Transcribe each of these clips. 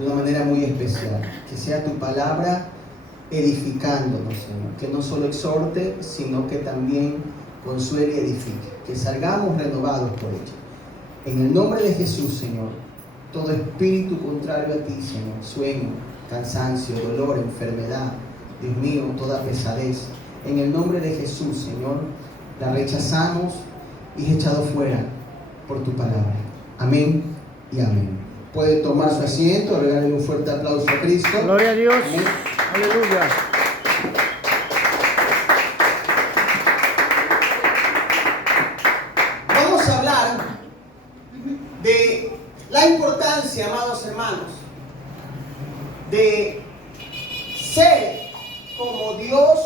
de una manera muy especial. Que sea tu palabra edificándonos, Señor. Que no solo exhorte, sino que también consuele y edifique. Que salgamos renovados por ella. En el nombre de Jesús, Señor, todo espíritu contrario a ti, Señor, sueño, cansancio, dolor, enfermedad, Dios mío, toda pesadez, en el nombre de Jesús, Señor, la rechazamos y es echado fuera por tu palabra. Amén y amén. Puede tomar su asiento, regálenle un fuerte aplauso a Cristo. Gloria a Dios. Amén. Aleluya. Vamos a hablar de la importancia, amados hermanos, de ser como Dios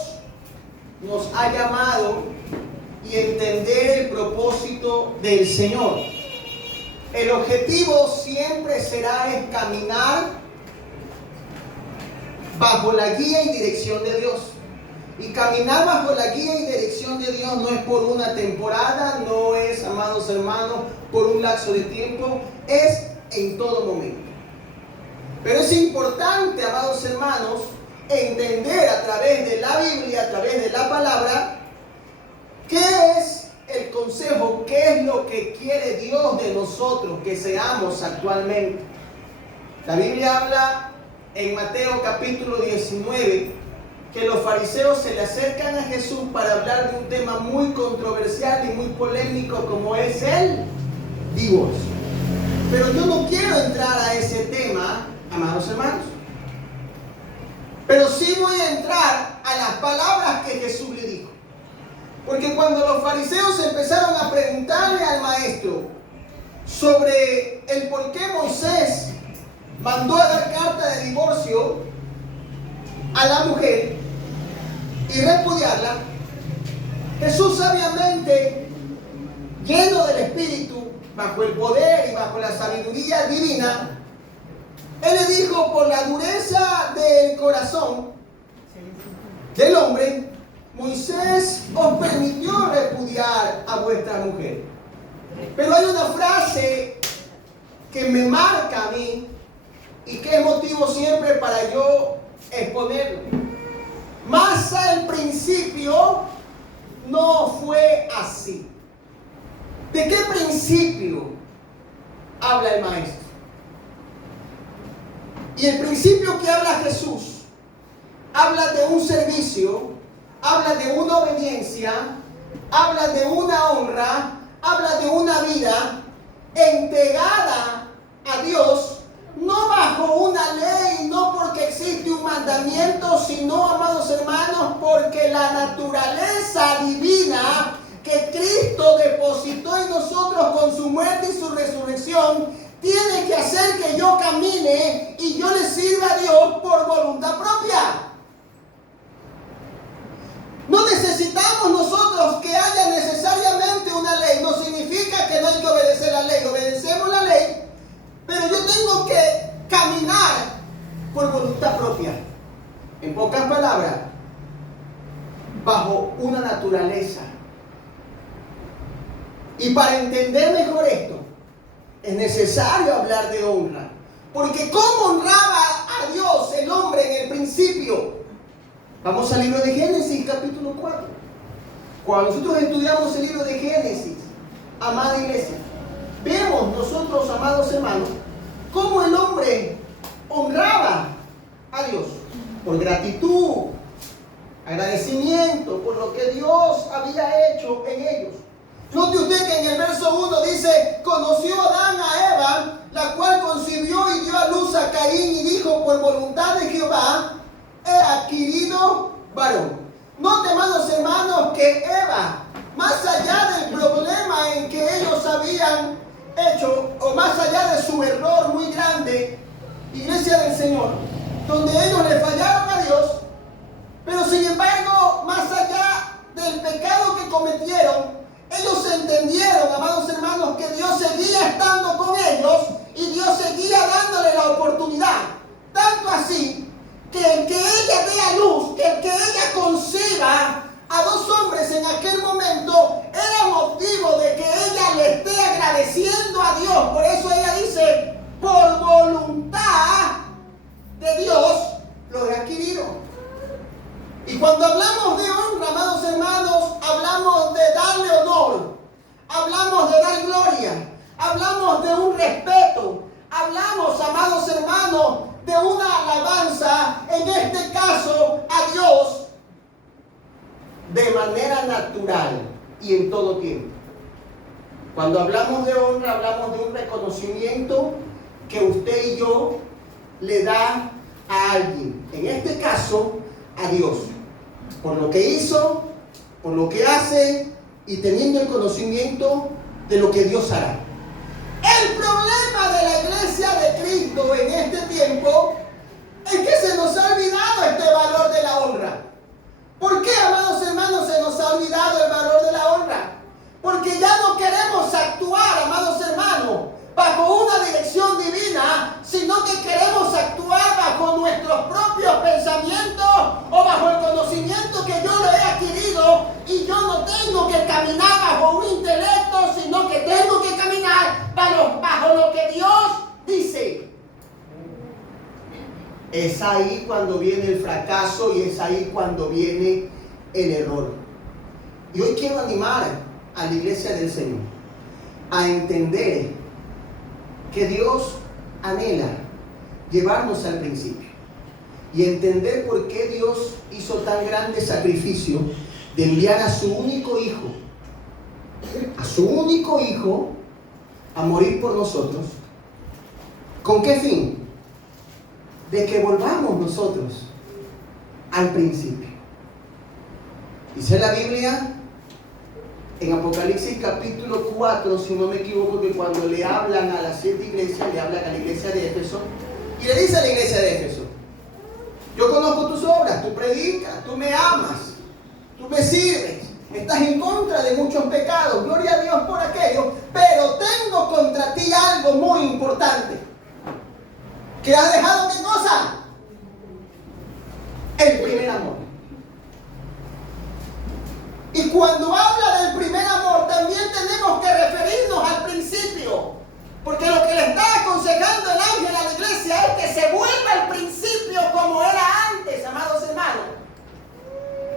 nos ha llamado y entender el propósito del Señor. El objetivo siempre será caminar bajo la guía y dirección de Dios. Y caminar bajo la guía y dirección de Dios no es por una temporada, no es, amados hermanos, por un lapso de tiempo, es en todo momento. Pero es importante, amados hermanos, entender a través de la Biblia, a través de la palabra, qué es el consejo, qué es lo que quiere Dios de nosotros que seamos actualmente. La Biblia habla en Mateo capítulo 19 que los fariseos se le acercan a Jesús para hablar de un tema muy controversial y muy polémico como es el divorcio. Pero yo no quiero entrar a ese tema, amados hermanos. Pero sí voy a entrar a las palabras que Jesús le dijo. Porque cuando los fariseos empezaron a preguntarle al maestro sobre el por qué Moisés mandó a dar carta de divorcio a la mujer y repudiarla, Jesús sabiamente, lleno del Espíritu, bajo el poder y bajo la sabiduría divina, Él le dijo: por la dureza del corazón del hombre, Moisés os permitió repudiar a vuestra mujer. Pero hay una frase que me marca a mí y que es motivo siempre para yo exponerlo. Mas al principio no fue así. ¿De qué principio habla el maestro? Y el principio que habla Jesús habla de un servicio, habla de una obediencia, habla de una honra, habla de una vida entregada a Dios, no bajo una ley, no porque existe un mandamiento, sino, amados hermanos, porque la naturaleza divina que Cristo depositó en nosotros con su muerte y su resurrección tiene que hacer que yo camine y yo le sirva a Dios por voluntad propia. No necesitamos nosotros que haya necesariamente una ley. No significa que no hay que obedecer la ley. Obedecemos la ley, pero yo tengo que caminar por voluntad propia. En pocas palabras, bajo una naturaleza. Y para entender mejor esto, es necesario hablar de honra. Porque ¿cómo honraba a Dios el hombre en el principio? Vamos al libro de Génesis, capítulo 4. Cuando nosotros estudiamos el libro de Génesis, amada iglesia, vemos nosotros, amados hermanos, cómo el hombre honraba a Dios por gratitud, agradecimiento por lo que Dios había hecho en ellos. Note usted que en el verso 1 dice: conoció Adán a Eva, la cual concibió y dio a luz a Caín, y dijo: por voluntad de Jehová he adquirido varón. Note, amados hermanos, que Eva, más allá del problema en que ellos habían hecho, o más allá de su error muy grande, iglesia del Señor, donde ellos le fallaron a Dios, pero sin embargo, más allá del pecado que cometieron, ellos entendieron, amados hermanos, que Dios seguía estando con ellos y Dios seguía dándole la oportunidad. Tanto así que el que ella dé a luz, que el que ella conciba a dos hombres en aquel momento, era motivo de que ella le esté agradeciendo a Dios. Por eso ella dice: por voluntad hablamos de dar gloria, hablamos de un respeto, hablamos, amados hermanos, de una alabanza, en este caso a Dios, de manera natural y en todo tiempo. Cuando hablamos de honra, hablamos de un reconocimiento que usted y yo le da a alguien, en este caso a Dios, por lo que hizo, por lo que hace y teniendo el conocimiento de lo que Dios hará. El problema de la iglesia de Cristo en este tiempo es que se nos ha olvidado este valor de la honra. ¿Por qué, amados hermanos, se nos ha olvidado el valor de la honra? Porque ya no queremos actuar, amados hermanos, bajo una dirección divina, sino que queremos actuar bajo nuestros propios pensamientos o bajo el conocimiento que yo lo he adquirido, y yo no tengo que caminar bajo un intelecto, sino que tengo que caminar bajo lo que Dios dice. Es ahí cuando viene el fracaso y es ahí cuando viene el error. Y hoy quiero animar a la iglesia del Señor a entender que Dios anhela llevarnos al principio y entender por qué Dios hizo tan grande sacrificio de enviar a su único hijo a morir por nosotros. ¿Con qué fin? De que volvamos nosotros al principio. Dice la Biblia en Apocalipsis capítulo 4, si no me equivoco, que cuando le hablan a las 7 iglesias, le hablan a la iglesia de Éfeso, y le dice a la iglesia de Éfeso: yo conozco tus obras, tú predicas, tú me amas, tú me sirves, estás en contra de muchos pecados, gloria a Dios por aquello, pero tengo contra ti algo muy importante. ¿Que has dejado qué cosa? El primer amor. Y cuando habla del primer amor, también tenemos que referirnos al principio. Porque lo que le está aconsejando el ángel a la iglesia es que se vuelva al principio como era antes, amados hermanos.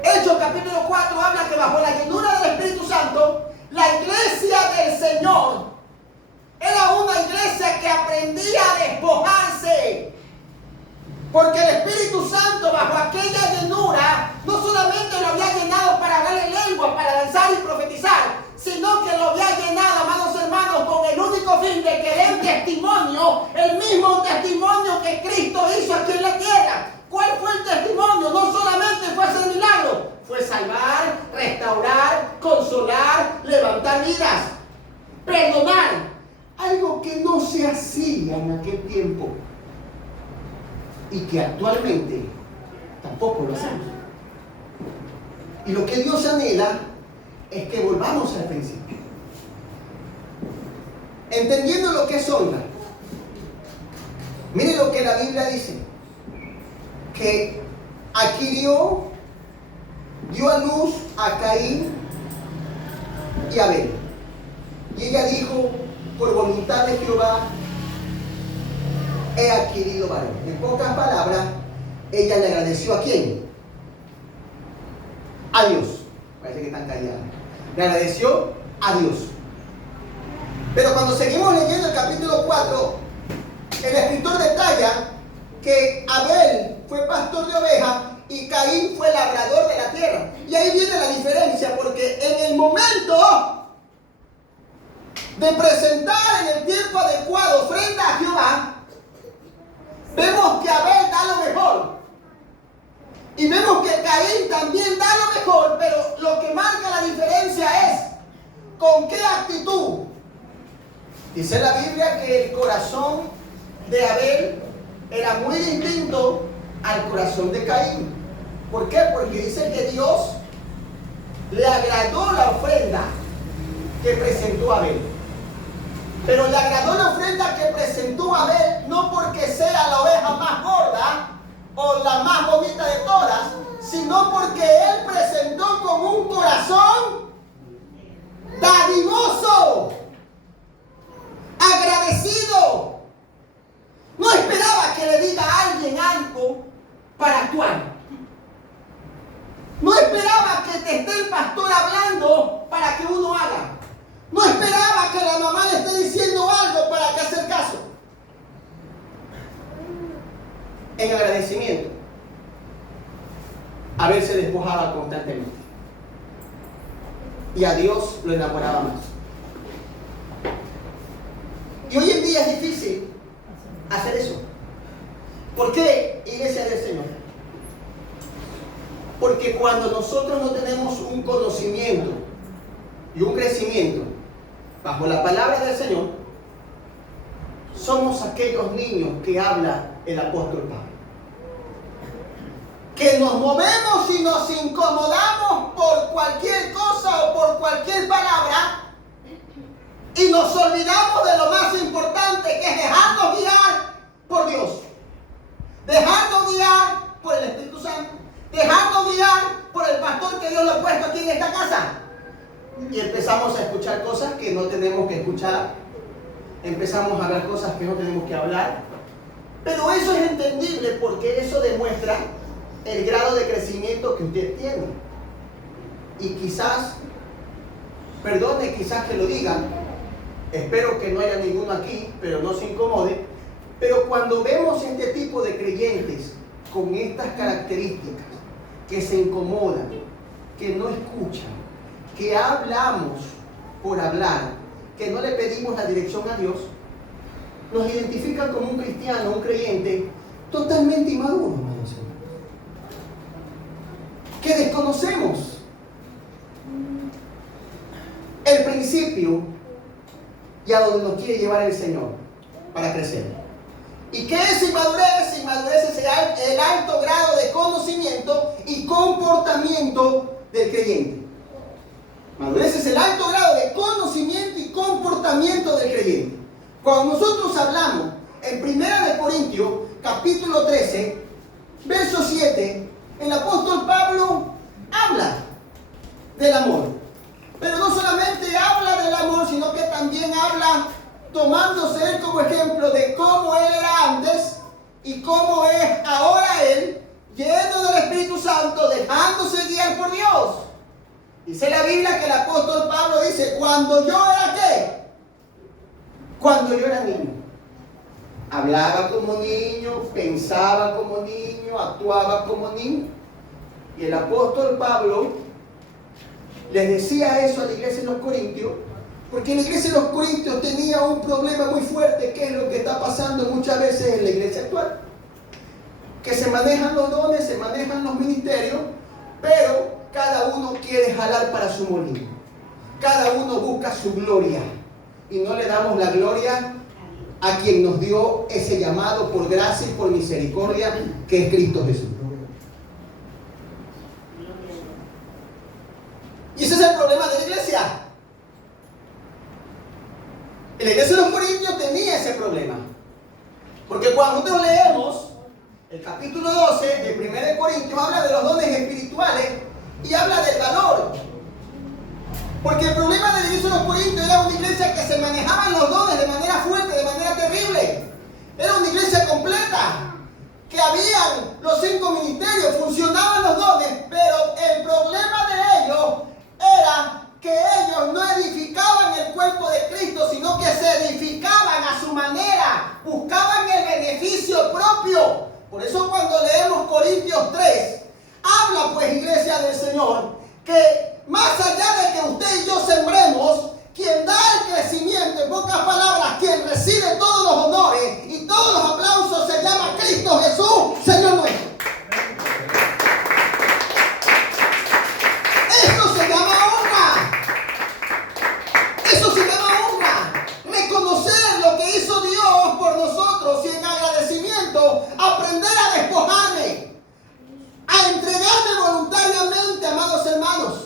Hechos capítulo 4 habla que bajo la llenura del Espíritu Santo, la iglesia del Señor era una iglesia que aprendía a despojarse. Porque el Espíritu Santo bajo aquella llenura no solamente lo había llenado para hablar en lengua, para danzar y profetizar, sino que lo había llenado, amados hermanos, con el único fin de que dé testimonio, el mismo testimonio que Cristo hizo aquí en la tierra. ¿Cuál fue el testimonio? No solamente fue hacer milagros, fue salvar, restaurar, consolar, levantar vidas, perdonar. Algo que no se hacía en aquel tiempo y que actualmente tampoco lo hacemos. Y lo que Dios anhela es que volvamos al principio, entendiendo lo que es honra. Mire lo que la Biblia dice, que dio a luz a Caín y Abel. Y ella dijo: por voluntad de Jehová he adquirido varón. En pocas palabras, ella le agradeció ¿a quién? A Dios. Parece que están callados. Le agradeció a Dios. Pero cuando seguimos leyendo el capítulo 4, el escritor detalla que Abel fue pastor de ovejas y Caín fue labrador de la tierra. Y ahí viene la diferencia, porque en el momento de presentar en el tiempo adecuado ofrenda a Jehová, vemos que Abel da lo mejor y vemos que Caín también da lo mejor, pero lo que marca la diferencia es con qué actitud. Dice la Biblia que el corazón de Abel era muy distinto al corazón de Caín. ¿Por qué? Porque dice que Dios le agradó la ofrenda que presentó Abel. Pero le agradó la ofrenda que presentó Abel no porque sea la oveja más gorda o la más bonita de todas, sino porque él presentó con un corazón dadivoso, agradecido. No esperaba que le diga a alguien algo para actuar. No esperaba que te esté el pastor hablando para que uno haga. No esperaba que la mamá le esté diciendo algo para que hacer caso. En agradecimiento, a ver, se despojaba constantemente. Y a Dios lo enamoraba más. Y hoy en día es difícil hacer eso. ¿Por qué, iglesia del Señor? Porque cuando nosotros no tenemos un conocimiento y un crecimiento bajo la palabra del Señor, somos aquellos niños que habla el apóstol Pablo. Que nos movemos y nos incomodamos por cualquier cosa o por cualquier palabra y nos olvidamos de lo más importante, que es dejarnos guiar por Dios, dejarnos guiar por el Espíritu Santo, dejarnos guiar por el pastor que Dios lo ha puesto aquí en esta casa. Y empezamos a escuchar cosas que no tenemos que escuchar, empezamos a hablar cosas que no tenemos que hablar, pero eso es entendible porque eso demuestra el grado de crecimiento que usted tiene. Y quizás, perdone, quizás que lo digan, espero que no haya ninguno aquí, pero no se incomode, pero cuando vemos este tipo de creyentes con estas características, que se incomodan, que no escuchan, que hablamos por hablar, que no le pedimos la dirección a Dios, nos identifican como un cristiano, un creyente totalmente inmaduro, hermanos, que desconocemos el principio y a donde nos quiere llevar el Señor para crecer. ¿Y qué es inmadurez? Inmadurez es el alto grado de conocimiento y comportamiento del creyente. Madurez es el alto grado de conocimiento y comportamiento del creyente. Cuando nosotros hablamos en 1 Corintios, capítulo 13, verso 7, el apóstol Pablo habla del amor. Pero no solamente habla del amor, sino que también habla tomándose él como ejemplo de cómo él era antes y cómo es ahora él, lleno del Espíritu Santo, dejándose guiar por Dios. Dice la Biblia que el apóstol Pablo dice, cuando yo era ¿qué? Cuando yo era niño. Hablaba como niño, pensaba como niño, actuaba como niño. Y el apóstol Pablo les decía eso a la iglesia de los Corintios, porque la iglesia de los Corintios tenía un problema muy fuerte, que es lo que está pasando muchas veces en la iglesia actual. Que se manejan los dones, se manejan los ministerios, pero cada uno quiere jalar para su molino. Cada uno busca su gloria. Y no le damos la gloria a quien nos dio ese llamado por gracia y por misericordia, que es Cristo Jesús. Y ese es el problema de la iglesia. La iglesia de los Corintios tenía ese problema. Porque cuando nosotros leemos el capítulo 12 de 1 Corintios, habla de los dones espirituales y habla del valor. Porque el problema de la iglesia de los Corintios era una iglesia que se manejaban los dones de manera fuerte, de manera terrible. Era una iglesia completa, que habían los 5 ministerios, funcionaban los dones, pero el problema de ellos era que ellos no edificaban el cuerpo de Cristo, sino que se edificaban a su manera, buscaban el beneficio propio. Por eso cuando leemos Corintios 3, habla pues, iglesia del Señor, que más allá de que usted y yo sembremos, quien da el crecimiento, en pocas palabras, quien recibe todos los honores y todos los aplausos, se llama Cristo Jesús, Señor nuestro. Esto se llama honra. Eso se llama honra. Reconocer lo que hizo Dios por nosotros y en agradecimiento aprender a despojarme, a entregarme voluntariamente, amados hermanos.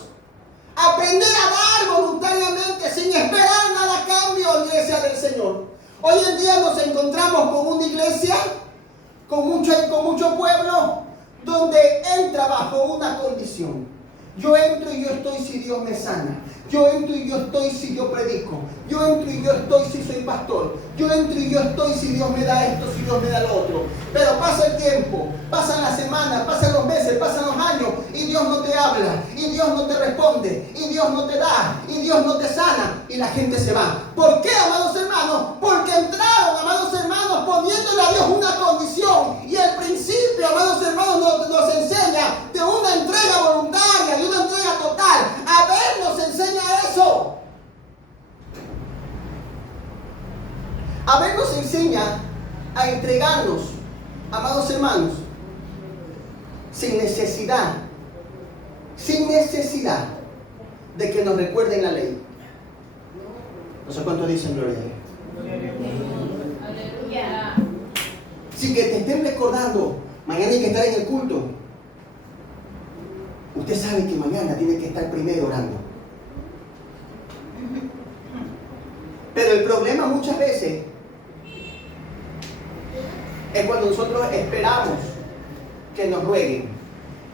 Aprender a dar voluntariamente sin esperar nada a cambio, iglesia del Señor. Hoy en día nos encontramos con una iglesia, con mucho pueblo, donde entra bajo una condición. Yo entro y yo estoy si Dios me sana. Yo entro y yo estoy si yo predico. Yo entro y yo estoy si soy pastor. Yo entro y yo estoy si Dios me da esto, si Dios me da lo otro. Pero pasa el tiempo, pasan las semanas, pasan los meses, pasan los años y Dios no te habla, y Dios no te responde, y Dios no te da, y Dios no te sana, y la gente se va. ¿Por qué, amados hermanos? Porque entraron, amados hermanos, poniéndole a Dios una condición. Y el principio, amados hermanos, nos enseña de una entrega voluntaria, de una entrega total. A ver, nos enseña eso. A ver, nos enseña a entregarnos, amados hermanos, sin necesidad de que nos recuerden la ley. No sé cuántos dicen gloria a Dios. Aleluya. Sin que te estén recordando, mañana hay que estar en el culto. Usted sabe que mañana tiene que estar primero orando. Pero el problema muchas veces es cuando nosotros esperamos que nos rueguen,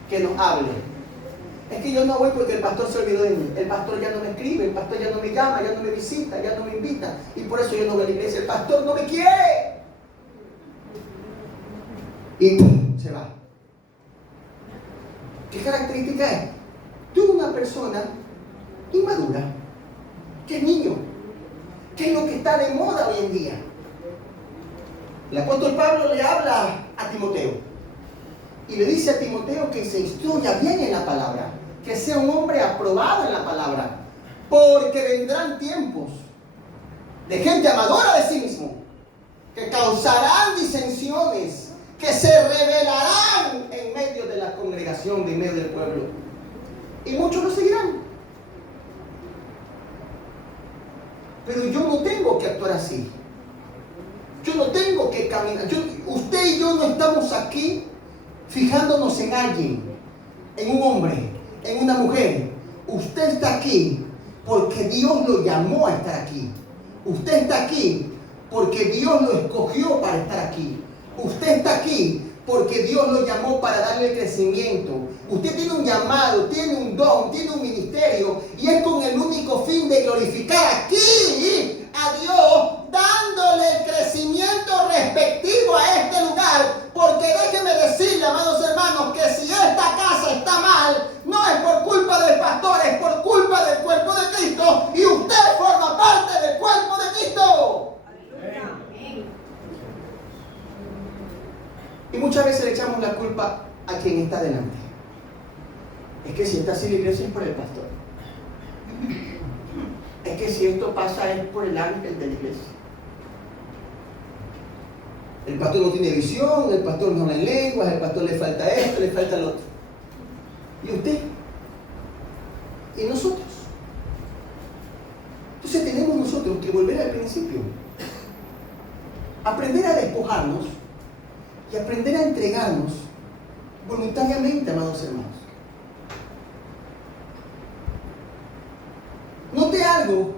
que nos hablen. Es que yo no voy porque el pastor se olvidó de mí. El pastor ya no me escribe, el pastor ya no me llama, ya no me visita, ya no me invita. Y por eso yo no voy a la iglesia. El pastor no me quiere. Y se va. ¿Qué característica es? Tú eres una persona inmadura, que es niño, que es lo que está de moda hoy en día. El apóstol Pablo le habla a Timoteo y le dice a Timoteo que se instruya bien en la palabra, que sea un hombre aprobado en la palabra, porque vendrán tiempos de gente amadora de sí mismo, que causarán disensiones, que se rebelarán en medio de la congregación, de en medio del pueblo, y muchos lo seguirán. Pero yo no tengo que actuar así. Yo no tengo que caminar. Usted y yo no estamos aquí fijándonos en alguien, en un hombre, en una mujer. Usted está aquí porque Dios lo llamó a estar aquí. Usted está aquí porque Dios lo escogió para estar aquí. Usted está aquí porque Dios lo llamó para darle crecimiento. Usted tiene un llamado, tiene un don, tiene un ministerio, y es con el único fin de glorificar aquí a Dios, dándole el crecimiento respectivo a este lugar. Porque déjeme decirle, amados hermanos, que si esta casa está mal, no es por culpa del pastor, es por culpa del cuerpo de Cristo, y usted forma parte del cuerpo de Cristo. Y muchas veces le echamos la culpa a quien está delante. Es que si está así la iglesia es por el pastor. Es que si esto pasa es por el ángel de la iglesia. El pastor no tiene visión, el pastor no habla en lenguas, el pastor le falta esto, le falta lo otro. ¿Y usted? ¿Y nosotros? Entonces tenemos nosotros que volver al principio. Aprender a despojarnos y aprender a entregarnos voluntariamente, amados hermanos. Note algo,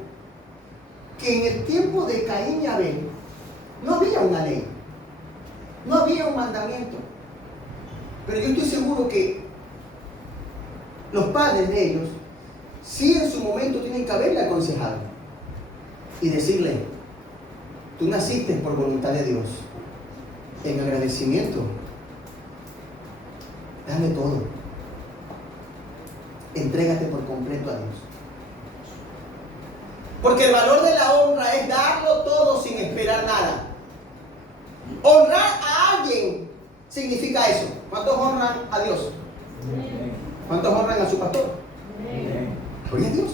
que en el tiempo de Caín y Abel no había una ley, no había un mandamiento, pero yo estoy seguro que los padres de ellos sí en su momento tienen que haberle aconsejado y decirle: tú naciste por voluntad de Dios. En agradecimiento, dale todo. Entrégate por completo a Dios. Porque el valor de la honra es darlo todo sin esperar nada. Honrar a alguien significa eso. ¿Cuántos honran a Dios? ¿Cuántos honran a su pastor? Gloria a Dios.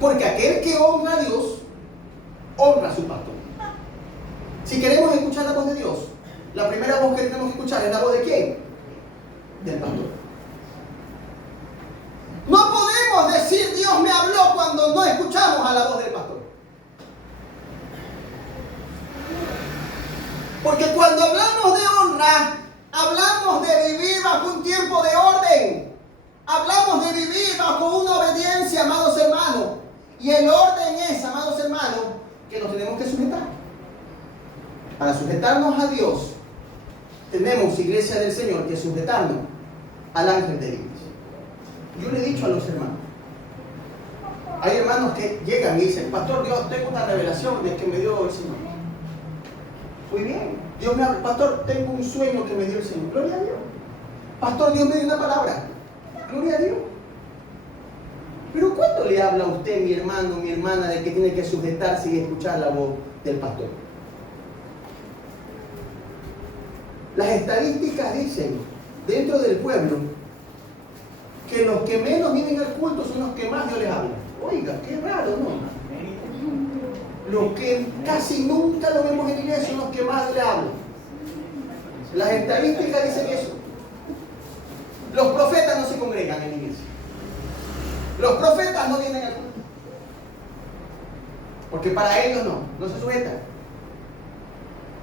Porque aquel que honra a Dios, honra a su pastor. Si queremos escuchar la voz de Dios, la primera voz que tenemos que escuchar es la voz de ¿quién? Del pastor. No podemos decir Dios me habló cuando no escuchamos a la voz del pastor. Porque cuando hablamos de honra, hablamos de vivir bajo un tiempo de orden. Hablamos de vivir bajo una obediencia, amados hermanos. Y el orden es, amados hermanos, que nos tenemos que sujetar. Para sujetarnos a Dios, tenemos, iglesia del Señor, que sujetarnos al ángel de la iglesia. Yo le he dicho a los hermanos, hay hermanos que llegan y dicen, pastor, Dios, tengo una revelación de que me dio el Señor. Muy bien, Dios me habla, pastor, tengo un sueño que me dio el Señor. Gloria a Dios. Pastor, Dios me dio una palabra. Gloria a Dios. Pero ¿cuándo le habla a usted, mi hermano, mi hermana, de que tiene que sujetarse y escuchar la voz del pastor? Las estadísticas dicen, dentro del pueblo, que los que menos vienen al culto son los que más Dios les habla. Oiga, qué raro, ¿no? Los que casi nunca lo vemos en la iglesia son los que más le hablan. Las estadísticas dicen eso. Los profetas no se congregan en la iglesia. Los profetas no vienen al culto. Porque para ellos no se sujetan.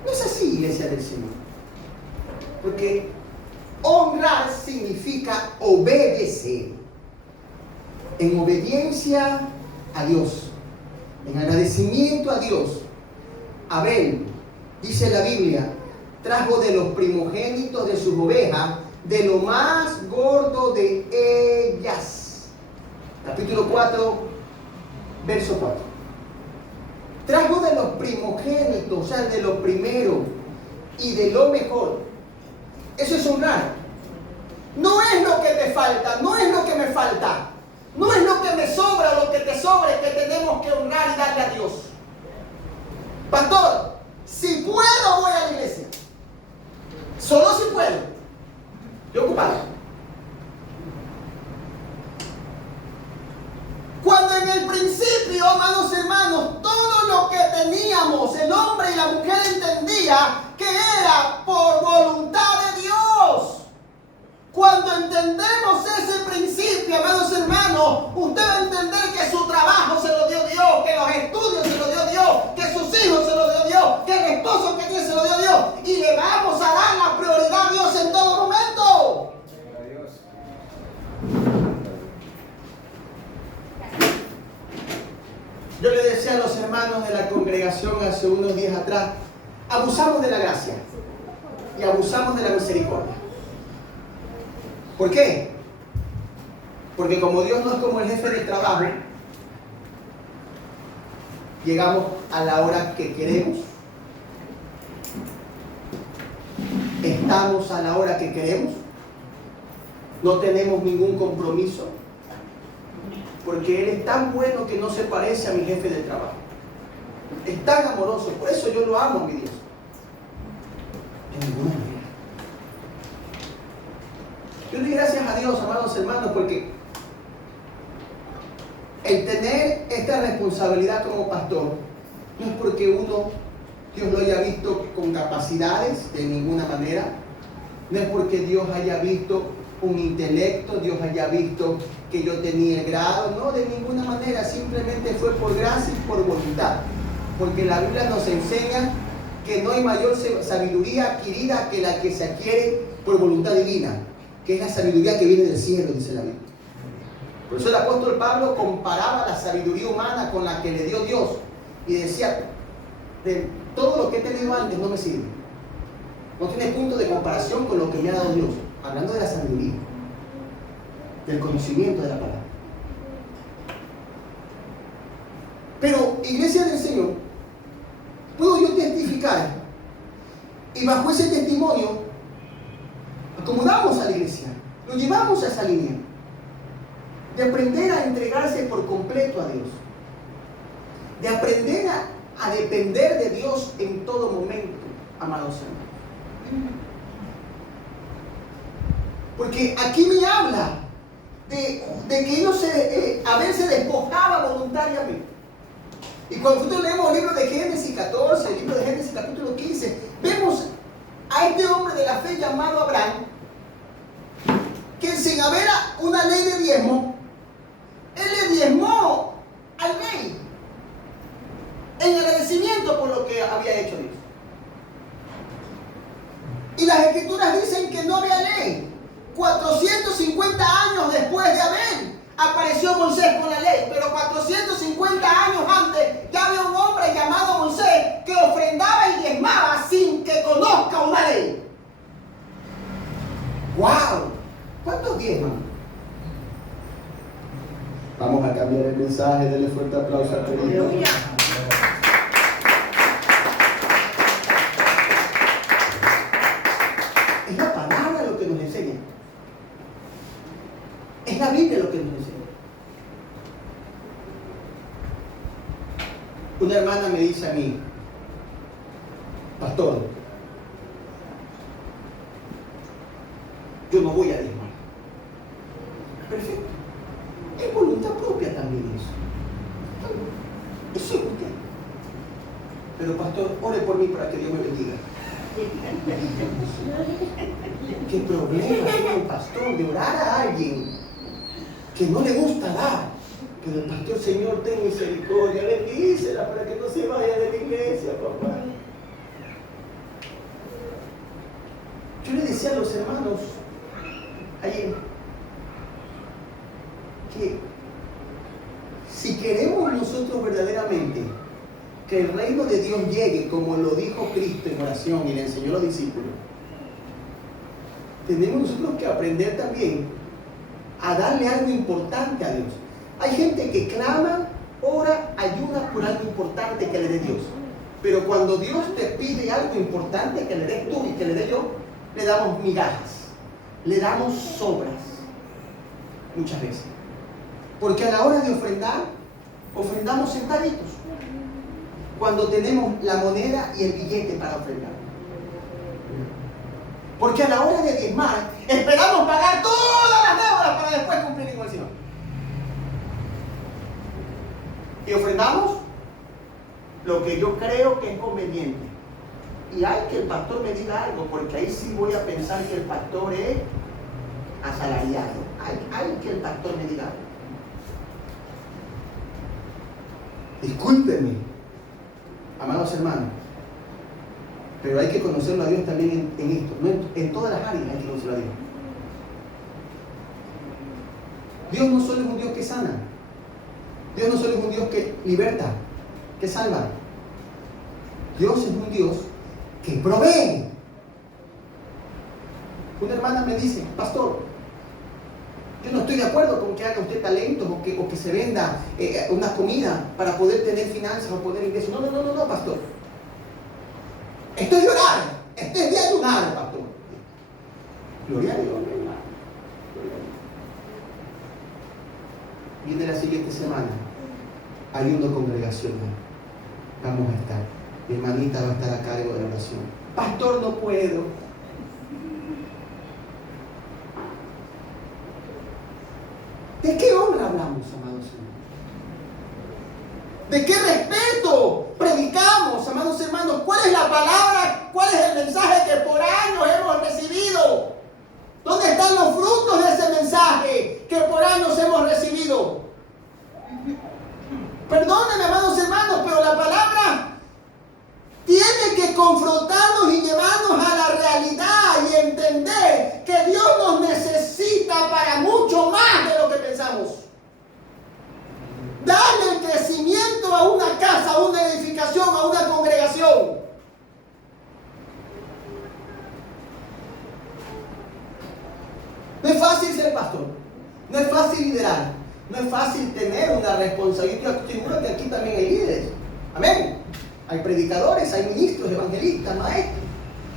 No es así, iglesia del Señor. Porque honrar significa obedecer. En obediencia a Dios, en agradecimiento a Dios. Abel, dice la Biblia, trajo de los primogénitos de sus ovejas, de lo más gordo de ellas. Capítulo 4, verso 4. Trajo de los primogénitos, o sea, de lo primero y de lo mejor. Eso es honrar. No es lo que te falta, no es lo que me falta, no es lo que me sobra o lo que te sobre que tenemos que honrar y darle a Dios. Pastor, si puedo voy a la iglesia. Solo si puedo. Estoy ocupado. Cuando en el principio, amados hermanos, todo lo que teníamos, el hombre y la mujer entendía que era por voluntad de Dios. Cuando entendemos ese principio, amados hermanos, usted va a entender que su trabajo se lo dio Dios, que los estudios se lo dio Dios, que sus hijos se lo dio Dios, que el esposo que tiene se lo dio Dios. Y le vamos a dar la prioridad a Dios en todo momento. Yo le decía a los hermanos de la congregación hace unos días atrás, abusamos de la gracia y abusamos de la misericordia. ¿Por qué? Porque como Dios no es como el jefe de trabajo, llegamos a la hora que queremos, estamos a la hora que queremos, no tenemos ningún compromiso, porque Él es tan bueno que no se parece a mi jefe de trabajo. Es tan amoroso, por eso yo lo amo a mi Dios. De ninguna manera. Yo le doy gracias a Dios, amados hermanos, porque el tener esta responsabilidad como pastor no es porque Dios lo haya visto con capacidades de ninguna manera, no es porque Dios haya visto un intelecto, Dios haya visto que yo tenía el grado, no, de ninguna manera, simplemente fue por gracia y por voluntad, porque la Biblia nos enseña que no hay mayor sabiduría adquirida que la que se adquiere por voluntad divina, que es la sabiduría que viene del cielo, dice la Biblia. Por eso el apóstol Pablo comparaba la sabiduría humana con la que le dio Dios y decía, de todo lo que he tenido antes no me sirve, no tiene punto de comparación con lo que me ha dado Dios, hablando de la sabiduría, del conocimiento de la palabra. Pero, iglesia del Señor, puedo yo testificar, y bajo ese testimonio acomodamos a la iglesia, lo llevamos a esa línea de aprender a entregarse por completo a Dios, de aprender a depender de Dios en todo momento, amados hermanos. Porque aquí me habla de que ellos haberse despojaba voluntariamente. Y cuando nosotros leemos el libro de Génesis 14, el libro de Génesis capítulo 15, vemos a este hombre de la fe llamado Abraham, que sin haber una ley de diezmo, él le diezmó al rey en agradecimiento por lo que había hecho Dios. Y las escrituras dicen que no había ley. 450 años después de Abel apareció Moisés con la ley, pero 450 años antes ya había un hombre llamado Moisés que ofrendaba y diezmaba sin que conozca una ley. ¡Wow! ¿Cuántos diezman? cambiar el mensaje. Denle fuerte aplauso a Perito. Es la palabra lo que nos enseña. Es la Biblia lo que nos enseña. Una hermana me dice a mí, pastor, yo no voy a diezmar. Perfecto. Es voluntad propia también eso. Eso es usted. Pero pastor, ore por mí para que Dios me bendiga. ¿Qué problema tiene el pastor de orar a alguien que no le gusta dar? Pero el pastor, Señor, ten misericordia, bendícela para que no se vaya de la iglesia, papá. Yo le decía a los hermanos ayer que si queremos nosotros verdaderamente que el reino de Dios llegue como lo dijo Cristo en oración y le enseñó a los discípulos, tenemos nosotros que aprender también a darle algo importante a Dios. Hay gente que clama, ora, ayuda por algo importante que le dé Dios. Pero cuando Dios te pide algo importante que le des tú y que le dé yo, le damos migajas, le damos sobras, muchas veces. Porque a la hora de ofrendar, ofrendamos sentaditos. Cuando tenemos la moneda y el billete para ofrendar. Porque a la hora de diezmar, esperamos pagar todas las deudas para después cumplir con el Señor. Y ofrendamos lo que yo creo que es conveniente. Y hay que el pastor me diga algo, porque ahí sí voy a pensar que el pastor es asalariado. Hay que el pastor me diga algo. Discúlpenme, amados hermanos, pero hay que conocerlo a Dios también en esto. No en todas las áreas hay que conocerlo a Dios. Dios no solo es un Dios que sana. Dios no solo es un Dios que liberta, que salva. Dios es un Dios que provee. Una hermana me dice, pastor, yo no estoy de acuerdo con que haga usted talentos o que se venda una comida para poder tener finanzas o poder ingresos. No, pastor. Esto es de orar, esto es de ayunar, pastor. Gloria a Dios. Viene la siguiente semana, ayuno congregacional. Vamos a estar. Mi hermanita va a estar a cargo de la oración. Pastor, no puedo. ¿De qué honra hablamos, amados hermanos? ¿De qué respeto predicamos, amados hermanos? ¿Cuál es la palabra? ¿Cuál es el mensaje que por años hemos recibido? ¿Dónde están los frutos de ese mensaje que por años hemos recibido? Perdónenme, amados hermanos, pero la palabra tiene que confrontarnos y llevarnos a la realidad y entender que Dios nos necesita para mucho más de lo que pensamos. Darle el crecimiento a una casa, a una edificación, a una congregación. No es fácil ser pastor, no es fácil liderar, no es fácil tener una responsabilidad. Yo estoy seguro que aquí también hay líderes. Amén. Hay predicadores, hay ministros, evangelistas, maestros.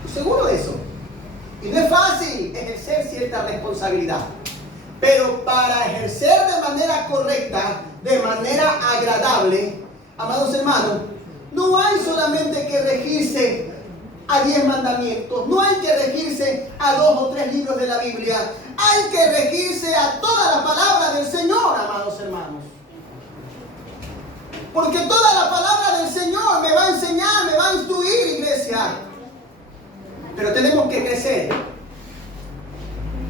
Estoy seguro de eso. Y no es fácil ejercer cierta responsabilidad. Pero para ejercer de manera correcta, de manera agradable, amados hermanos, no hay solamente que regirse a 10 mandamientos, no hay que regirse a 2 o 3 libros de la Biblia, hay que regirse a toda la palabra del Señor, amados hermanos. Porque toda la palabra del Señor me va a enseñar, me va a instruir, iglesia. Pero tenemos que crecer.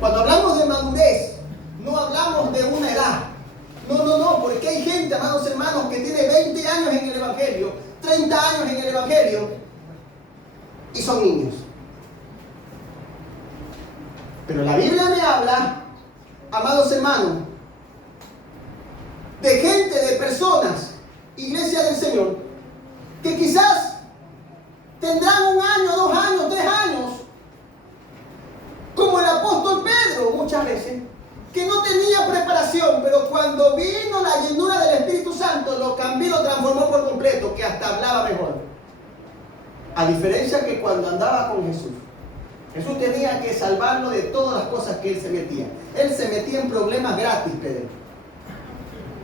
Cuando hablamos de madurez, no hablamos de una edad. No, porque hay gente, amados hermanos, que tiene 20 años en el Evangelio, 30 años en el Evangelio, y son niños. Pero la Biblia me habla, amados hermanos, de gente, de personas, iglesia del Señor, que quizás tendrán 1 año, 2 años, 3 años, como el apóstol Pedro muchas veces, que no tenía preparación, pero cuando vino la llenura del Espíritu Santo, lo cambió, lo transformó por completo, que hasta hablaba mejor. A diferencia que cuando andaba con Jesús. Jesús tenía que salvarlo de todas las cosas que él se metía. Él se metía en problemas gratis, Pedro.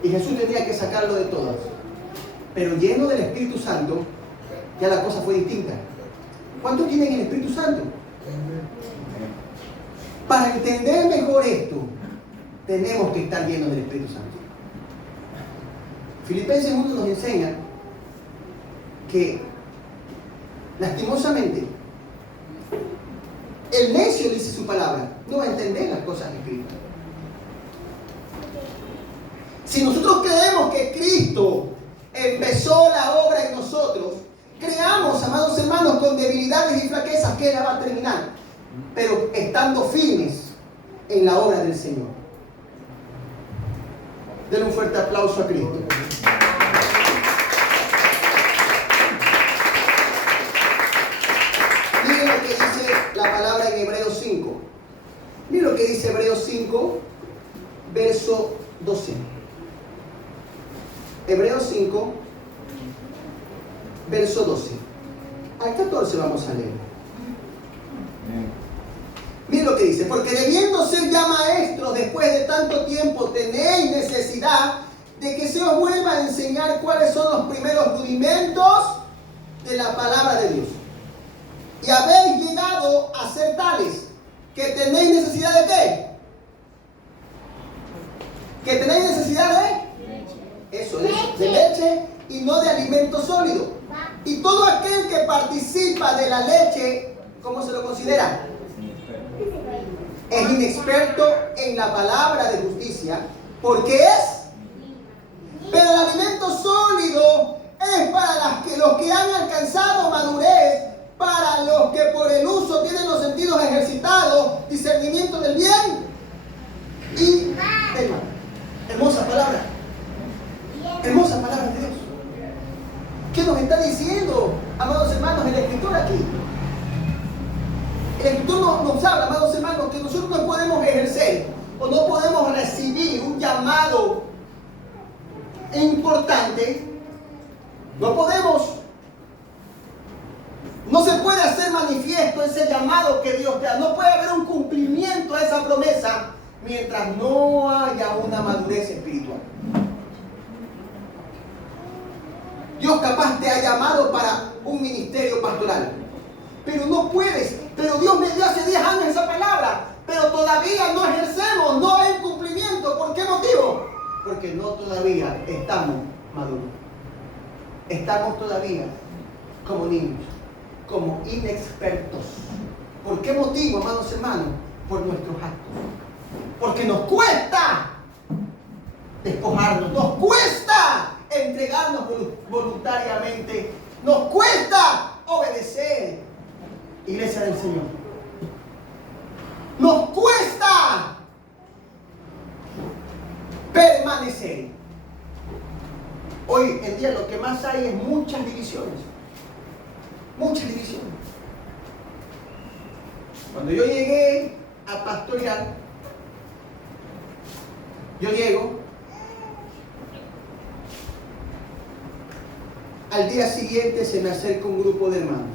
Y Jesús tenía que sacarlo de todas. Pero lleno del Espíritu Santo, ya la cosa fue distinta. ¿Cuántos tienen el Espíritu Santo? Para entender mejor esto, tenemos que estar llenos del Espíritu Santo. Filipenses 1 nos enseña que, lastimosamente, el necio, dice su palabra, no va a entender las cosas escritas. Si nosotros creemos que Cristo empezó la obra en nosotros, creamos, amados hermanos, con debilidades y flaquezas, que Él la va a terminar, pero estando firmes en la obra del Señor. Denle un fuerte aplauso a Cristo. Miren lo que dice la palabra en Hebreos 5. Miren lo que dice Hebreos 5, verso 12. Hebreos 5, verso 12. Al 14 vamos a leer. Miren lo que dice: porque debiendo ser ya maestros después de tanto tiempo, tenéis necesidad de que se os vuelva a enseñar cuáles son los primeros rudimentos de la palabra de Dios. Y habéis llegado a ser tales que tenéis necesidad de ¿qué? Que tenéis necesidad de eso, de leche y no de alimento sólido. Y todo aquel que participa de la leche, ¿cómo se lo considera? Es inexperto en la palabra de justicia, porque es. Pero el alimento sólido es para los que han alcanzado madurez, para los que por el uso tienen los sentidos ejercitados, discernimiento del bien y del mal. Hermosa palabra. Hermosa palabra de Dios. ¿Qué nos está diciendo, amados hermanos, en la Escritura aquí? El Escritor nos habla, amados hermanos, que nosotros no podemos ejercer o no podemos recibir un llamado importante. No se puede hacer manifiesto ese llamado que Dios te da. No puede haber un cumplimiento a esa promesa mientras no haya una madurez espiritual. Dios capaz te ha llamado para un ministerio pastoral, pero no puedes. Pero Dios me dio hace 10 años esa palabra, pero todavía no ejercemos, no hay cumplimiento. ¿Por qué motivo? Porque no todavía estamos maduros. Estamos todavía como niños, como inexpertos. ¿Por qué motivo, amados hermanos? Por nuestros actos. Porque nos cuesta despojarnos, nos cuesta entregarnos voluntariamente, nos cuesta obedecer. Iglesia del Señor, nos cuesta permanecer. Hoy en día lo que más hay es muchas divisiones. Muchas divisiones. Cuando yo llegué a pastorear, yo llego, al día siguiente se me acerca un grupo de hermanos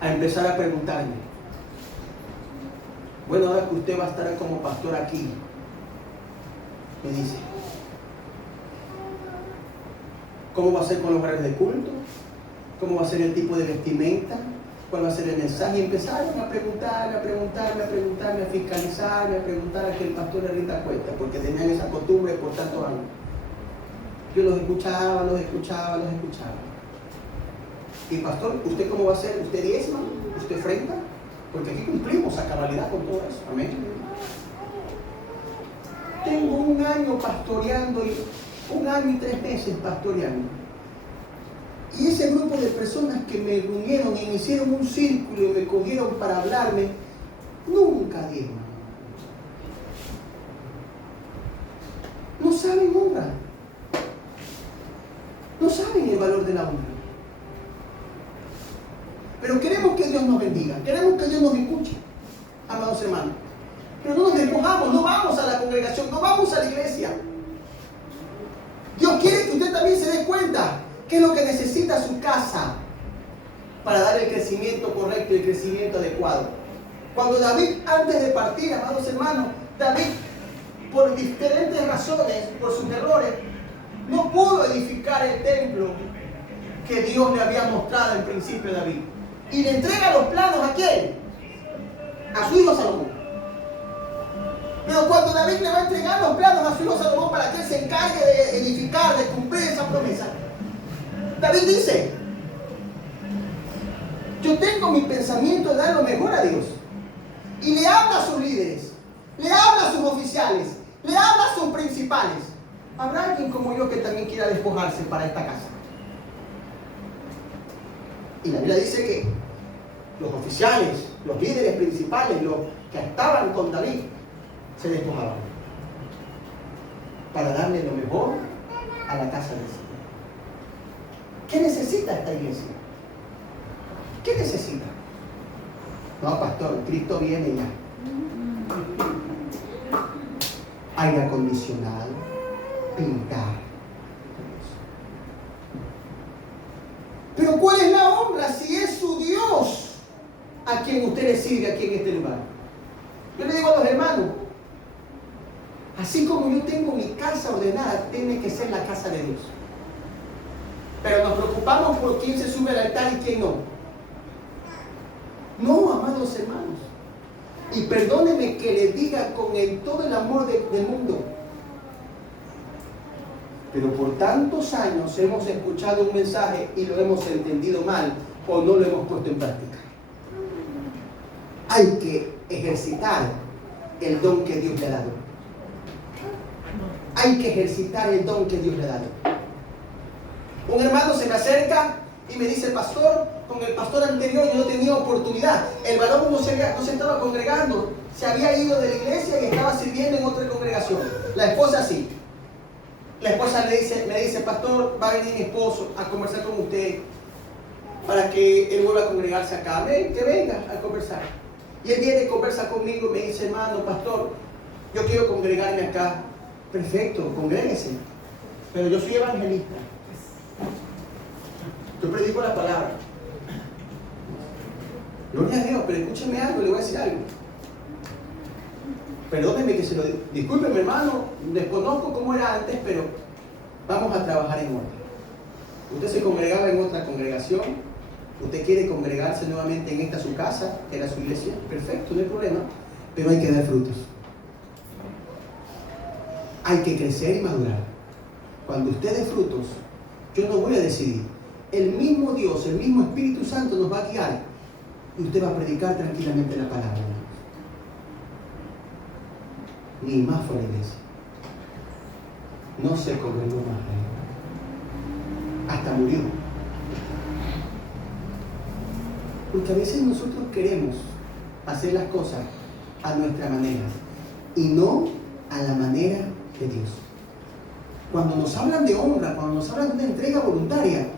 a empezar a preguntarme: bueno, ahora que usted va a estar como pastor aquí, me dice, ¿cómo va a ser con los horarios de culto? ¿Cómo va a ser el tipo de vestimenta? ¿Cuál va a ser el mensaje? Y empezaron a preguntarme, a fiscalizarme, a preguntar a que el pastor le rinda cuenta, porque tenían esa costumbre por tantos años. Yo los escuchaba. Y pastor, ¿usted cómo va a ser? ¿Usted diezma? ¿Usted ofrenda? Porque aquí cumplimos a cabalidad con todo eso. Amén. Tengo 1 año pastoreando, 1 año y 3 meses pastoreando. Y ese grupo de personas que me reunieron y me hicieron un círculo y me cogieron para hablarme, nunca diezman. No saben honra. No saben el valor de la honra. Pero queremos que Dios nos bendiga, queremos que Dios nos escuche, amados hermanos. Pero no nos despojamos, no vamos a la congregación, no vamos a la iglesia. Dios quiere que usted también se dé cuenta qué es lo que necesita su casa para dar el crecimiento correcto y el crecimiento adecuado. Cuando David, antes de partir, amados hermanos, David, por diferentes razones, por sus errores, no pudo edificar el templo que Dios le había mostrado en principio a David. Y le entrega los planos ¿a quién? A su hijo Salomón. Pero cuando David le va a entregar los planos a su hijo Salomón para que él se encargue de edificar, de cumplir esa promesa, David dice: yo tengo mi pensamiento de dar lo mejor a Dios. Y le habla a sus líderes, le habla a sus oficiales, le habla a sus principales. ¿Habrá alguien como yo que también quiera despojarse para esta casa? Y la Biblia dice que los oficiales, los líderes principales, los que estaban con David, se despojaban para darle lo mejor a la casa del Señor. ¿Qué necesita esta iglesia? ¿Qué necesita? No, pastor, Cristo viene ya. Aire acondicionado, pintar. Pero ¿cuál es la honra si es su Dios a quien usted le sirve aquí en este lugar? Yo le digo a los hermanos, así como yo tengo mi casa ordenada, tiene que ser la casa de Dios. Pero nos preocupamos por quién se sube al altar y quién no. No, amados hermanos. Y perdónenme que les diga con todo el amor del mundo. Pero por tantos años hemos escuchado un mensaje y lo hemos entendido mal o no lo hemos puesto en práctica. Hay que ejercitar el don que Dios le ha dado. Hay que ejercitar el don que Dios le ha dado. Un hermano se me acerca y me dice: pastor, con el pastor anterior yo no tenía oportunidad. El varón no se estaba congregando, se había ido de la iglesia y estaba sirviendo en otra congregación. La esposa sí. La esposa me dice: pastor, va a venir mi esposo a conversar con usted para que él vuelva a congregarse acá. Ven, que venga a conversar. Y él viene y conversa conmigo y me dice: hermano, pastor, yo quiero congregarme acá. Perfecto, congréguese. Pero yo soy evangelista. Yo predico la palabra. Gloria a Dios, pero escúcheme algo, le voy a decir algo. Perdóneme que se lo diga. Discúlpeme, hermano, desconozco cómo era antes, pero vamos a trabajar en orden. Usted se congregaba en otra congregación, usted quiere congregarse nuevamente en esta su casa, que era su iglesia, perfecto, no hay problema, pero hay que dar frutos. Hay que crecer y madurar. Cuando usted dé frutos, yo no voy a decidir. El mismo Dios, el mismo Espíritu Santo nos va a guiar y usted va a predicar tranquilamente la palabra. Ni más fue la iglesia. No se congregó más. Hasta murió. Porque a veces nosotros queremos hacer las cosas a nuestra manera y no a la manera de Dios. Cuando nos hablan de honra, cuando nos hablan de una entrega voluntaria,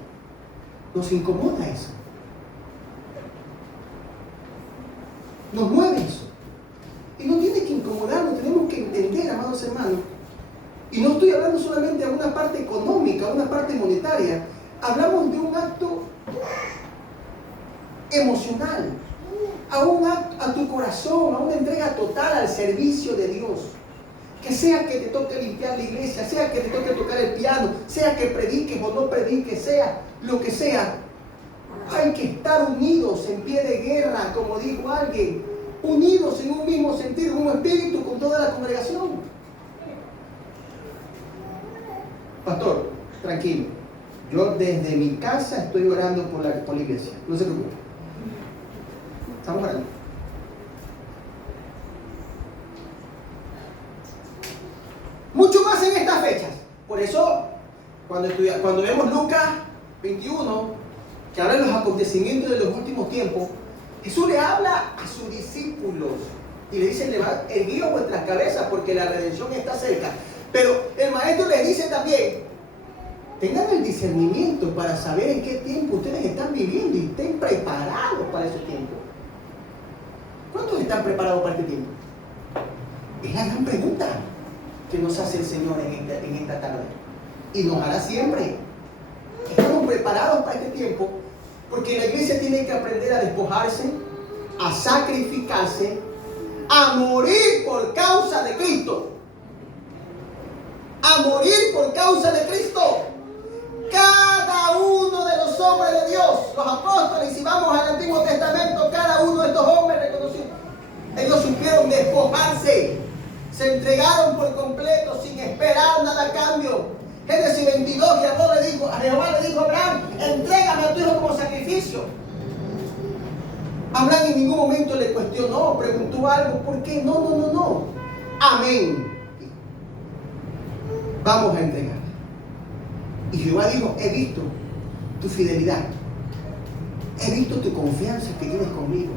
nos incomoda eso. Nos mueve eso. Y no tiene que incomodarnos, tenemos que entender, amados hermanos. Y no estoy hablando solamente de una parte económica, una parte monetaria. Hablamos de un acto emocional, a un acto, a tu corazón, a una entrega total al servicio de Dios. Que sea que te toque limpiar la iglesia, sea que te toque tocar el piano, sea que prediques o no prediques, sea lo que sea. Hay que estar unidos en pie de guerra, como dijo alguien, unidos en un mismo sentir, en un espíritu con toda la congregación. Pastor, tranquilo. Yo desde mi casa estoy orando por la iglesia. No se preocupe. Estamos orando. Mucho más en estas fechas. Por eso, cuando vemos Lucas 21, que habla de los acontecimientos de los últimos tiempos, Jesús le habla a sus discípulos y le dice: erguíos vuestras cabezas porque la redención está cerca. Pero el maestro les dice también: tengan el discernimiento para saber en qué tiempo ustedes están viviendo y estén preparados para ese tiempo. ¿Cuántos están preparados para este tiempo? Es la gran pregunta que nos hace el Señor en esta tarde. Y nos hará siempre. Estamos preparados para este tiempo, porque la iglesia tiene que aprender a despojarse, a sacrificarse, a morir por causa de Cristo. A morir por causa de Cristo. Cada uno de los hombres de Dios, los apóstoles, si vamos al Antiguo Testamento, cada uno de estos hombres reconocidos, ellos supieron despojarse, se entregaron por completo sin esperar nada a cambio. Génesis 22, Jehová le dijo a Abraham, entrégame a tu hijo como sacrificio. Abraham en ningún momento le cuestionó, preguntó algo, ¿por qué? No. Amén. Vamos a entregar. Y Jehová dijo, he visto tu fidelidad, he visto tu confianza que tienes conmigo.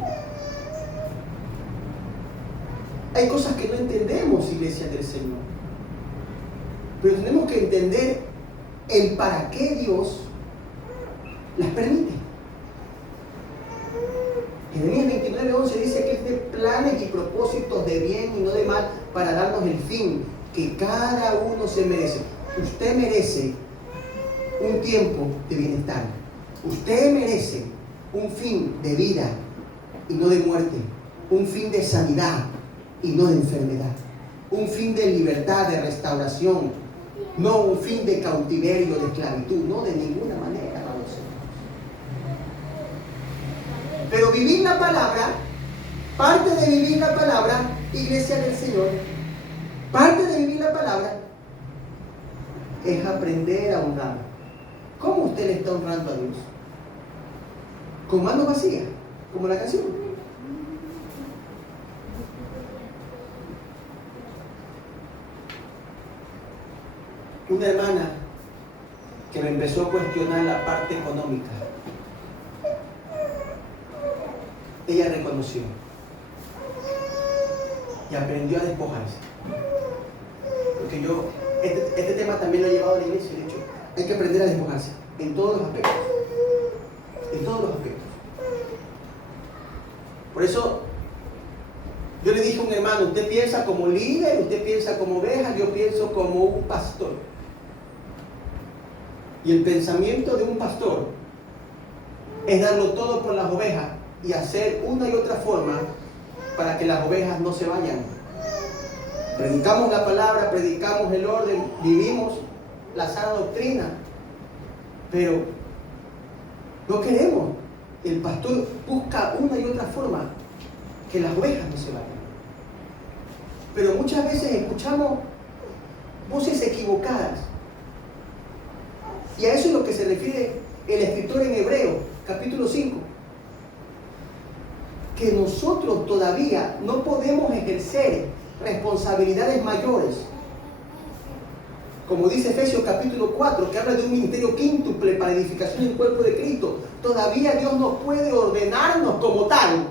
Hay cosas que no entendemos, iglesia del Señor, pero tenemos que entender el para qué Dios las permite. Jeremías 29:11 dice que es de planes y propósitos de bien y no de mal para darnos el fin que cada uno se merece. Usted merece un tiempo de bienestar. Usted merece un fin de vida y no de muerte. Un fin de sanidad y no de enfermedad. Un fin de libertad, de restauración. No un fin de cautiverio, de esclavitud. No, de ninguna manera, amados hermanos. Pero vivir la palabra, parte de vivir la palabra, iglesia del Señor, parte de vivir la palabra es aprender a honrar. ¿Cómo usted le está honrando a Dios? ¿Con manos vacías? Como la canción. Una hermana que me empezó a cuestionar la parte económica. Ella reconoció y aprendió a despojarse. Porque yo, este tema también lo he llevado a la iglesia y he dicho, hay que aprender a despojarse en todos los aspectos. En todos los aspectos. Por eso, yo le dije a un hermano, usted piensa como líder, usted piensa como oveja, yo pienso como un pastor. Y el pensamiento de un pastor es darlo todo por las ovejas y hacer una y otra forma para que las ovejas no se vayan. Predicamos la palabra, predicamos el orden, vivimos la sana doctrina, pero no queremos. El pastor busca una y otra forma que las ovejas no se vayan. Pero muchas veces escuchamos voces equivocadas. Y a eso es lo que se refiere el escritor en Hebreos, capítulo 5. Que nosotros todavía no podemos ejercer responsabilidades mayores. Como dice Efesios capítulo 4, que habla de un ministerio quíntuple para edificación del cuerpo de Cristo. Todavía Dios no puede ordenarnos como tal,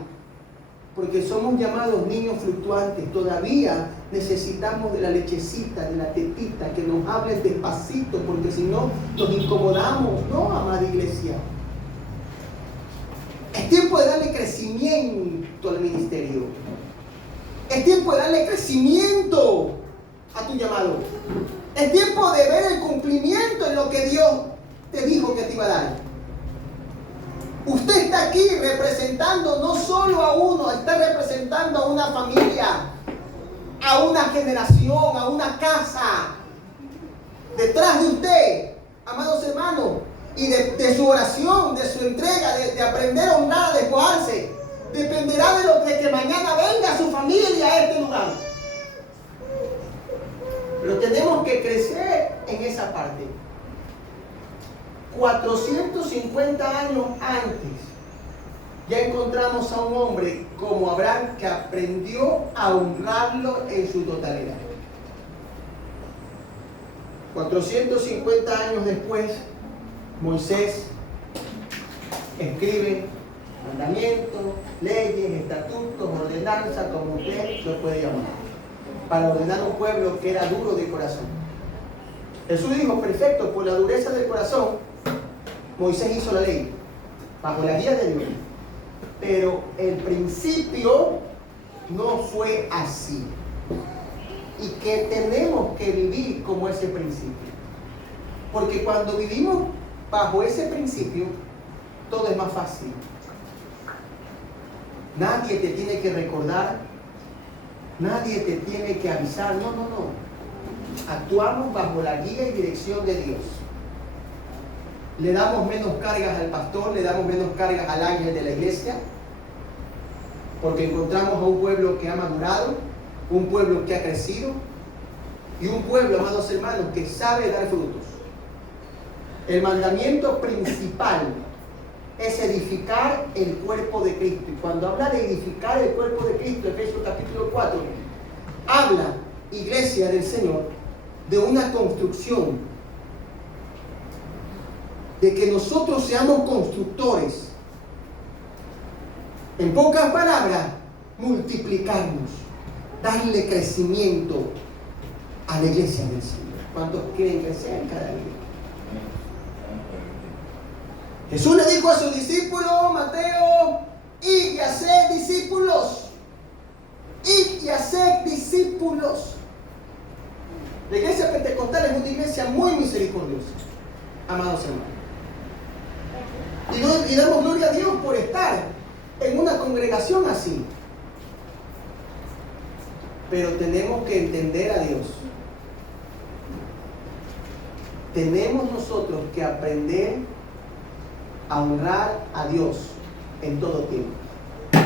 porque somos llamados niños fluctuantes. Todavía necesitamos de la lechecita, de la tetita, que nos hablen despacito, porque si no nos incomodamos, ¿no, amada iglesia? Es tiempo de darle crecimiento al ministerio. Es tiempo de darle crecimiento a tu llamado. Es tiempo de ver el cumplimiento en lo que Dios te dijo que te iba a dar. Usted está aquí representando no solo a uno, está representando a una familia, a una generación, a una casa. Detrás de usted, amados hermanos, y de su oración, de su entrega, de aprender a honrar, a despojarse, dependerá de que mañana venga su familia a este lugar. Pero tenemos que crecer en esa parte. 450 años antes, ya encontramos a un hombre como Abraham que aprendió a honrarlo en su totalidad. 450 años después, Moisés escribe mandamientos, leyes, estatutos, ordenanzas, como usted lo puede llamar, para ordenar un pueblo que era duro de corazón. Jesús dijo, perfecto, por la dureza del corazón, Moisés hizo la ley, bajo la guía de Dios. Pero el principio no fue así. y que tenemos que vivir como ese principio. Porque cuando vivimos bajo ese principio, todo es más fácil. Nadie te tiene que recordar, nadie te tiene que avisar, no. Actuamos bajo la guía y dirección de Dios. Le damos menos cargas al pastor, le damos menos cargas al ángel de la iglesia, porque encontramos a un pueblo que ha madurado, un pueblo que ha crecido y un pueblo, amados hermanos, que sabe dar frutos. El mandamiento principal es edificar el cuerpo de Cristo. Y cuando habla de edificar el cuerpo de Cristo, Efesios capítulo 4, habla, iglesia del Señor, de una construcción, de que nosotros seamos constructores. En pocas palabras, multiplicarnos, darle crecimiento a la iglesia del Señor. ¿Cuántos quieren crecer cada día? Jesús le dijo a sus discípulos, Mateo, id y haced discípulos. Id y haced discípulos. La iglesia pentecostal es una iglesia muy misericordiosa, amados hermanos. Y damos gloria a Dios por estar en una congregación así. Pero tenemos que entender a Dios. Tenemos nosotros que aprender a honrar a Dios en todo tiempo.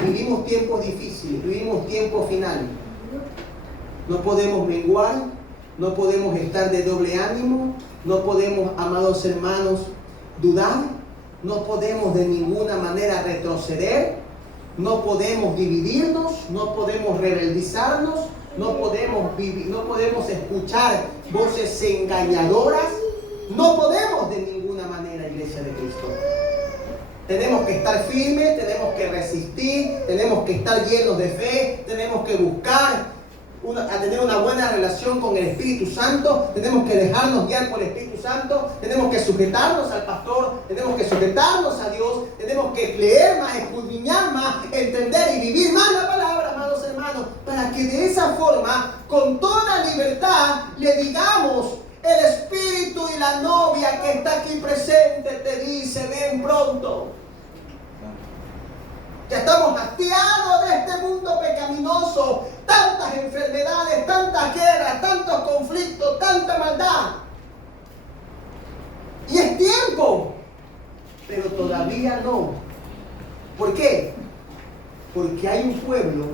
Vivimos tiempos difíciles, vivimos tiempos finales. No podemos menguar, no podemos estar de doble ánimo, no podemos, amados hermanos, dudar, no podemos de ninguna manera retroceder, no podemos dividirnos, no podemos rebeldizarnos, no podemos escuchar voces engañadoras, no podemos de ninguna manera, iglesia de Cristo. Tenemos que estar firmes, tenemos que resistir, tenemos que estar llenos de fe, tenemos que buscar a tener una buena relación con el Espíritu Santo, tenemos que dejarnos guiar por el Espíritu Santo, tenemos que sujetarnos al pastor, tenemos que sujetarnos a Dios, tenemos que leer más, escudriñar más, entender y vivir más la palabra, amados hermanos, para que de esa forma, con toda libertad, le digamos: el Espíritu y la novia que está aquí presente te dice, ven pronto. Ya estamos hastiados de este mundo pecaminoso, tantas enfermedades, tantas guerras, tantos conflictos, tanta maldad. Y es tiempo, pero todavía no. ¿Por qué? Porque hay un pueblo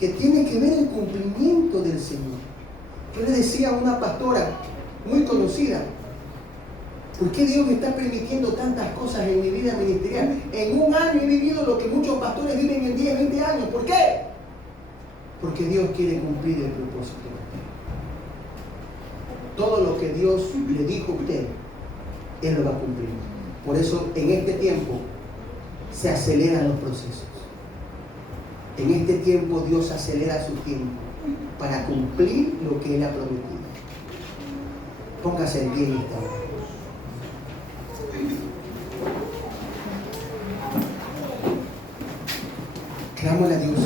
que tiene que ver el cumplimiento del Señor. Yo le decía a una pastora muy conocida, ¿por qué Dios me está permitiendo tantas cosas en mi vida ministerial? En un año he vivido lo que muchos pastores viven en 10, 20 años. ¿Por qué? Porque Dios quiere cumplir el propósito de usted. Todo lo que Dios le dijo a usted, Él lo va a cumplir. Por eso en este tiempo se aceleran los procesos. En este tiempo Dios acelera su tiempo para cumplir lo que Él ha prometido. Póngase en pie en esta hora. Clámale a Dios.